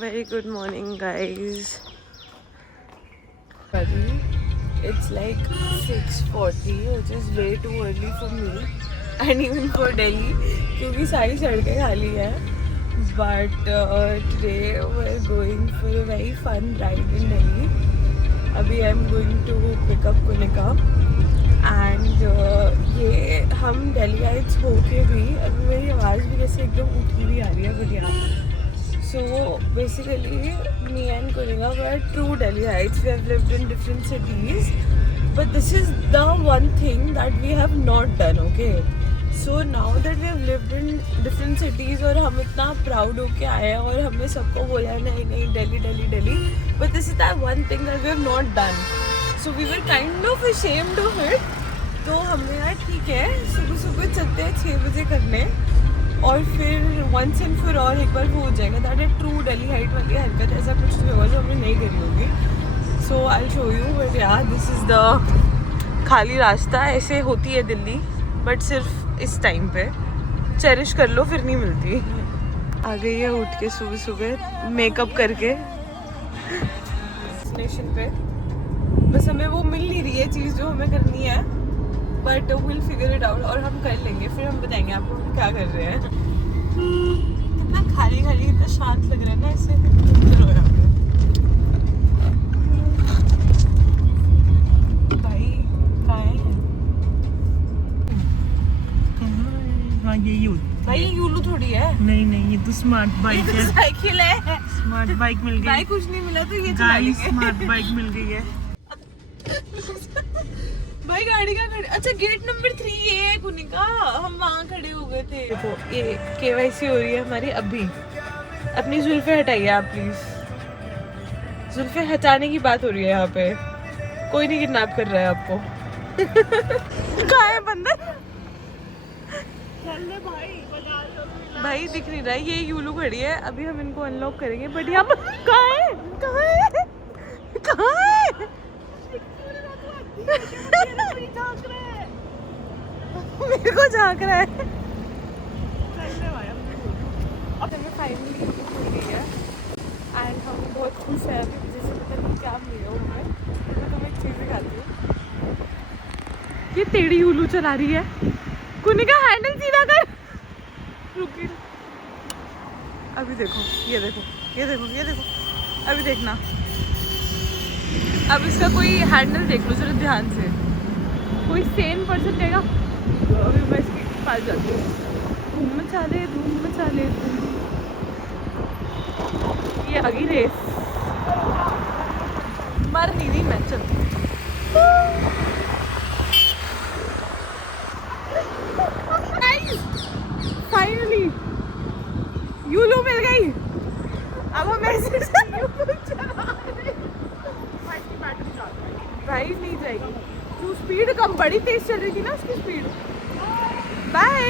Very good morning, guys. It's like 6:40, which is way too early for me and even for Delhi, क्योंकि सारी सड़कें खाली है. But today we're going for a very fun ride in Delhi. अभी I'm going to pick up Kunika and ये हम Delhi Heights होके भी अभी मेरी आवाज़ भी जैसे एकदम उठी हुई आ रही है बढ़िया. So basically, me and Kunika were true Delhiites. We have lived in different cities, but this is the one thing that we have not done. Okay. So now that we have lived in different cities और हम इतना proud होके आए हैं और हमने सबको बोला नहीं नहीं Delhi, but this is that one thing that we have not done. So we were kind of ashamed of it. तो हमने यार ठीक है सुबह चलते हैं 6 बजे करने और फिर वंस एंड फॉर ऑल एक बार वो हो जाएगा. That is true Delhi height वाली हरकत ऐसा कुछ नहीं होगा जो हमने नहीं करी होगी. So I will show you. But यार दिस इज़ द खाली रास्ता. ऐसे होती है दिल्ली बट सिर्फ इस टाइम पे. चेरिश कर लो फिर नहीं मिलती. आ गई है उठ के सुबह मेकअप करके स्टेशन पे. बस हमें वो मिल नहीं रही है चीज़ जो हमें करनी है, but will figure it out और हम कर लेंगे. फिर हम बताएंगे आपको हम क्या कर रहे हैं. इतना खाली इतना शांत लग रहा है ना. इससे भाई कहाँ है? हाँ यही हो. भाई ये यूलू थोड़ी है. नहीं ये तो स्मार्ट बाइक है. साइकिल है. स्मार्ट बाइक मिल गई. भाई कुछ नहीं मिला तो ये चला लेंगे. स्मार्ट बाइक मिल गई है. भाई गाड़ी का खड़े. अच्छा गेट नंबर 3 ये है कुनिका. हम वहाँ खड़े हो गए थे. देखो ये KYC हो रही है हमारी अभी. अपनी जुल्फे हटाइए आप प्लीज. जुल्फे हटाने की बात हो रही है यहाँ पे. कोई नहीं किडनैप कर रहा है आपको. कहाँ है बंदर? भाई दिख नहीं रहा है. ये यूलू खड़ी है. अभी हम इनको अनलॉक करेंगे. बट यहाँ पर कहाँ है? मेरे को झांक रहा है. अब हमें फाइनली मिल गई है एंड हम बहुत खुश हैं. अभी जैसे पता नहीं क्या मिलेगा हमें. मैं तुम्हें एक चीज़ दिखाती हूँ. ये टेढ़ी उल्लू चला रही है. कुनिका हैंडल सीधा कर. रुकी. अभी देखो ये देखो. अभी देखना. अब इसका कोई हैंडल देख लो जरा ध्यान से. कोई सेम पर्सन देगा. अभी मैं इसके पास जाती हूँ. धूम मचा ले. ये आ गई रेस. मर नहीं रही मैं. चल फाइनली यूलू मिल गई. अब हम ऐसे भाई नहीं जाएगी. तू स्पीड कम. बड़ी तेज चल रही थी ना उसकी स्पीड. बाय.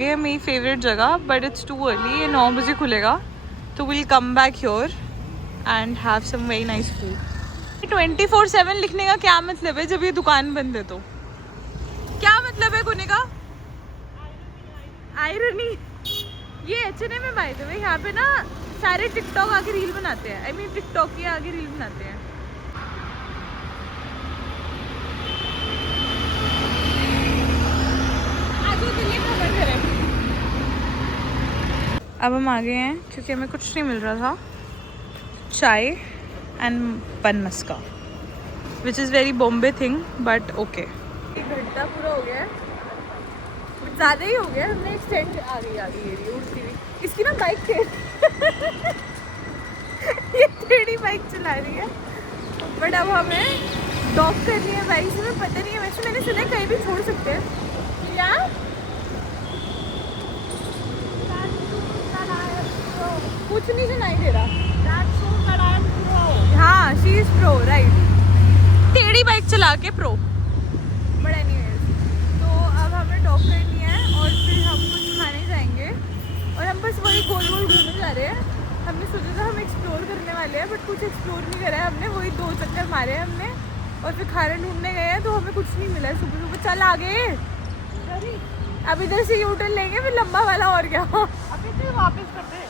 ये मेरी फेवरेट जगह बट इट्स टू अर्ली. ये 9 बजे खुलेगा तो will come back here and have some very nice food. 24/7 लिखने का क्या मतलब है जब ये दुकान बंद है तो? क्या मतलब है कुनिका? आयरनी. ये H&M में बाय द वे. यहाँ पे ना सारे टिकटॉक आके रील बनाते हैं. आई मीन टिकटॉक ये आगे रील बनाते हैं. अब हम आ गए हैं क्योंकि हमें कुछ नहीं मिल रहा था. Chai and bun maska which is very Bombay thing but okay. 1 घंटा पूरा हो गया है. कुछ ज़्यादा ही हो गया. हमने एक्सटेंड आ गई ये उड़ती हुई. इसकी ना बाइक ये टेढ़ी बाइक चला रही है. बट अब हमें डॉक करनी है बाइक से. पता नहीं है वैसे. मैंने सुना है कहीं भी छोड़ सकते हैं. क्या कुछ नहीं सुनाई दे रहा. हाँ शी इज प्रो राइट. टेढ़ी बाइक चला के प्रो. बट एनीवेज तो अब हमें डॉक करनी है और फिर हम कुछ खाने जाएंगे. और हम बस वही गोल घूमने जा रहे हैं. हमने सोचा था हम एक्सप्लोर करने वाले हैं बट कुछ एक्सप्लोर नहीं करा है हमने. वही 2 चक्कर मारे हैं हमने और फिर खाना ढूंढने गए हैं तो हमें कुछ नहीं मिला है. सुबह चल आगे. अब इधर से यूटर्न लेंगे फिर लंबा वाला. और क्या अभी तो वापस करते हैं.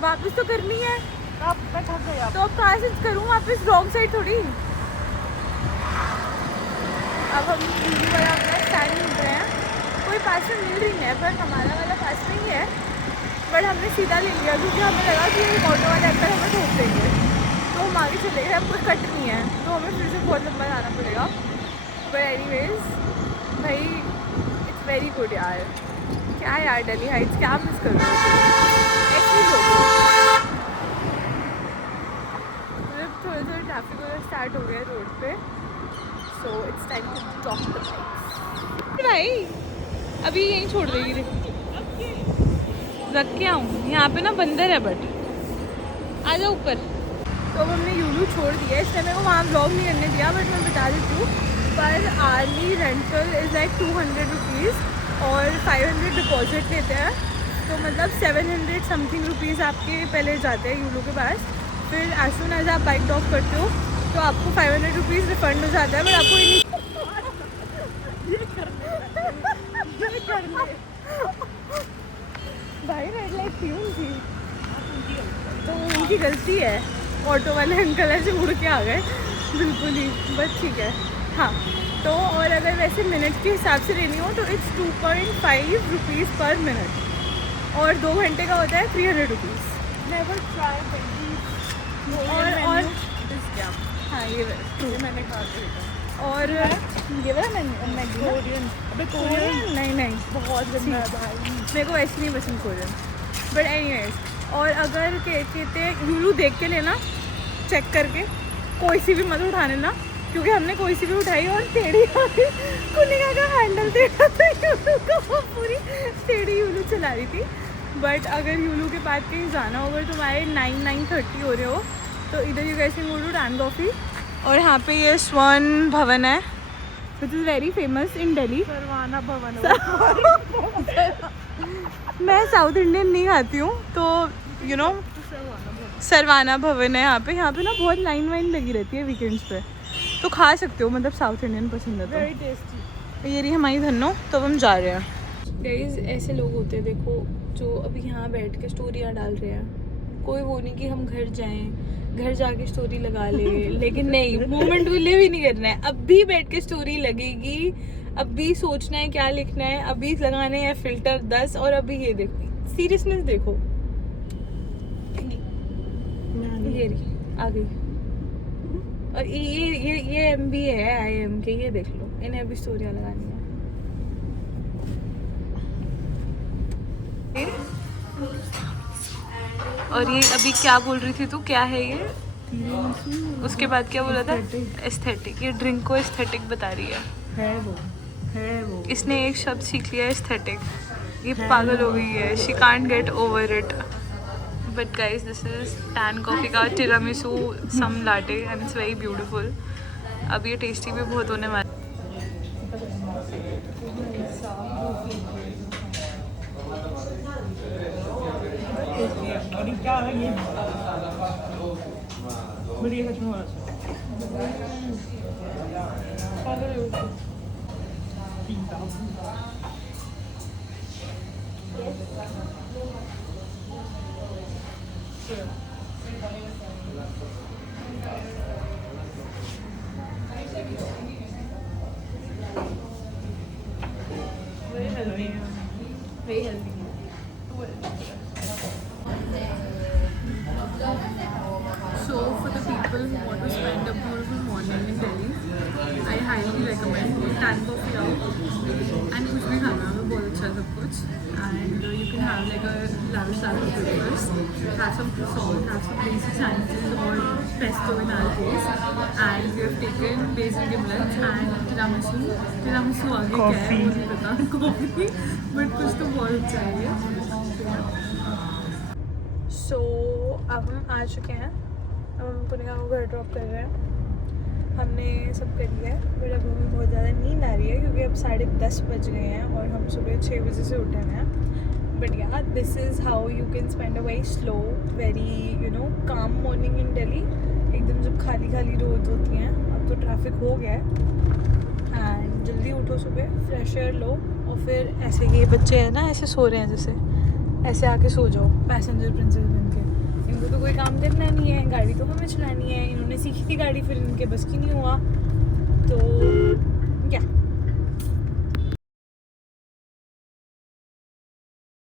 वापस तो करनी है, अब मैं थक गया। तो अब कहाँ से करूँ वापस? रॉन्ग साइड थोड़ी। अब हम दिल्ली वाला अपना स्टैंड ढूंढ रहे हैं, कोई पास में मिल रही है पर हमारा वाला पास में ही है, बट हमने सीधा ले लिया क्योंकि हमें लगा कि ऑटो वाले अंकल हमें ठोक देंगे, तो हम आगे चले गए। अब कोई कट नहीं है तो हमें फिर से बहुत लंबा जाना पड़ेगा। बट एनीवेज भाई इट्स वेरी गुड यार। क्या यार दिल्ली हाइट्स क्या मिस कर रहे हो ऐसे लोगों। मतलब थोड़ा थोड़ा ट्रैफिक वगैरह स्टार्ट हो गया रोड पे, so it's time to talk the bikes. भाई अभी यहीं छोड़ देगी, रख के आऊँ यहाँ पे ना बंदर है, बट आ जाओ ऊपर। तो अब हमने यूलू छोड़ दिया, इसलिए मेरे को वहाँ व्लॉग नहीं करने दिया, बट मैं बता देती हूँ पर early rental is like 200 rupees और 500 डिपॉजिट लेते हैं, तो मतलब 700 समथिंग रुपीज़ आपके पहले जाते हैं यूलू के पास। फिर एज सुन एज आप बाइक ड्रॉप करते हो तो आपको 500 रुपीज़ रिफंड हो जाता है, बट आपको भाई रेड लाइट थी उनकी, तो उनकी गलती है। ऑटो वाले अंकल ऐसे उड़ के आ गए बिल्कुल ही, बस ठीक है। हाँ तो और अगर वैसे मिनट के हिसाब से लेनी हो तो इट्स 2.5 रुपीज़ पर मिनट, और 2 घंटे का होता है 300 रुपीज़। नेवर ट्राई और हाँ ये मैंने खा के देखा। और ये वाला मैगी कोरियन, अबे कोरियन नहीं बहुत गंदा है भाई। मेरे को वैसे नहीं पसंद कोरियन, बट एनीवेज। और अगर कहते यूलू देख के लेना, चेक करके, कोई सी भी मत उठाने ना, क्योंकि हमने कोई सी भी उठाई और टेढ़ी कुनिका का हैंडल टेढ़ा था यूलू का, वो पूरी टेढ़ी यूलू चला रही थी। बट अगर यूलू के बाद कहीं जाना होगा तुम्हारे 9-9:30 हो रहे हो तो इधर यू कैसे गो टू डैम कॉफ़ी। और यहाँ पे ये स्वर्ण भवन है which is very famous in Delhi. Saravana Bhavan. मैं साउथ इंडियन नहीं खाती हूँ तो यू नो सरवाना भवन है यहाँ पे ना बहुत लाइन वाइन लगी रहती है वीकेंड्स पे, तो खा सकते हो, मतलब साउथ इंडियन पसंद है तो। Very tasty. ये रही हमारी धन्नो, तो हम जा रहे हैं। गाइस ऐसे लोग होते हैं देखो जो अभी यहाँ बैठ के स्टोरियाँ डाल रहे हैं, कोई वो नहीं कि हम घर जाएं, घर जाके स्टोरी लगा ले लेकिन नहीं, मोमेंट को लिव ही नहीं करना है, अभी बैठ के स्टोरी लगेगी, अभी सोचना है क्या लिखना है, अभी लगाने हैं फिल्टर 10 और अभी ये देखो सीरियसनेस देखो। ये रही आ गई, और ये MB है IM के, ये देख लो, इन्हें अभी स्टोरियाँ लगानी है। और ये अभी क्या बोल रही थी तू, क्या है ये? उसके बाद क्या बोला था? एस्थेटिक। ये ड्रिंक को एस्थेटिक बता रही है वो इसने एक शब्द सीख लिया एस्थेटिक, ये पागल हो गई है, she can't get over it. But guys this is tan coffee का tiramisu some latte and it's very beautiful. अब ये टेस्टी भी बहुत होने वाला है। और क्या है ये बढ़िया सच में Very healthy. So for the people who want to spend a beautiful morning in Delhi, I highly recommend Tan Coffee out and कुछ भी खाना है बहुत अच्छा सब कुछ, and you can have like a lavish breakfast, have some croissant, have some basic sandwiches or pesto in our case, and we have taken basil giblets and tiramisu आगे क्या है मुझे नहीं पता, कॉफ़ी, बट कुछ तो बहुत अच्छा है ये। सो अब हम आ चुके हैं, अब हम पुनिका को घर ड्रॉप कर रहे हैं, हमने सब कर लिया है, बट अब हमें बहुत ज़्यादा नींद आ रही है क्योंकि अब 10:30 बज गए हैं और हम सुबह 6 बजे से उठे हैं। But yeah this is how you can spend a very slow very calm morning in Delhi, एकदम जब खाली रोड होती हैं। अब तो ट्रैफिक हो गया है एंड जल्दी उठो सुबह, फ्रेश एयर लो, और फिर ऐसे ये बच्चे हैं ना ऐसे सो रहे हैं, जैसे ऐसे आके सो जाओ पैसेंजर प्रिंसेस बन के। इनको तो कोई काम करना नहीं है, गाड़ी तो हमें चलानी है। इन्होंने सीखी थी गाड़ी, फिर इनके बस की नहीं हुआ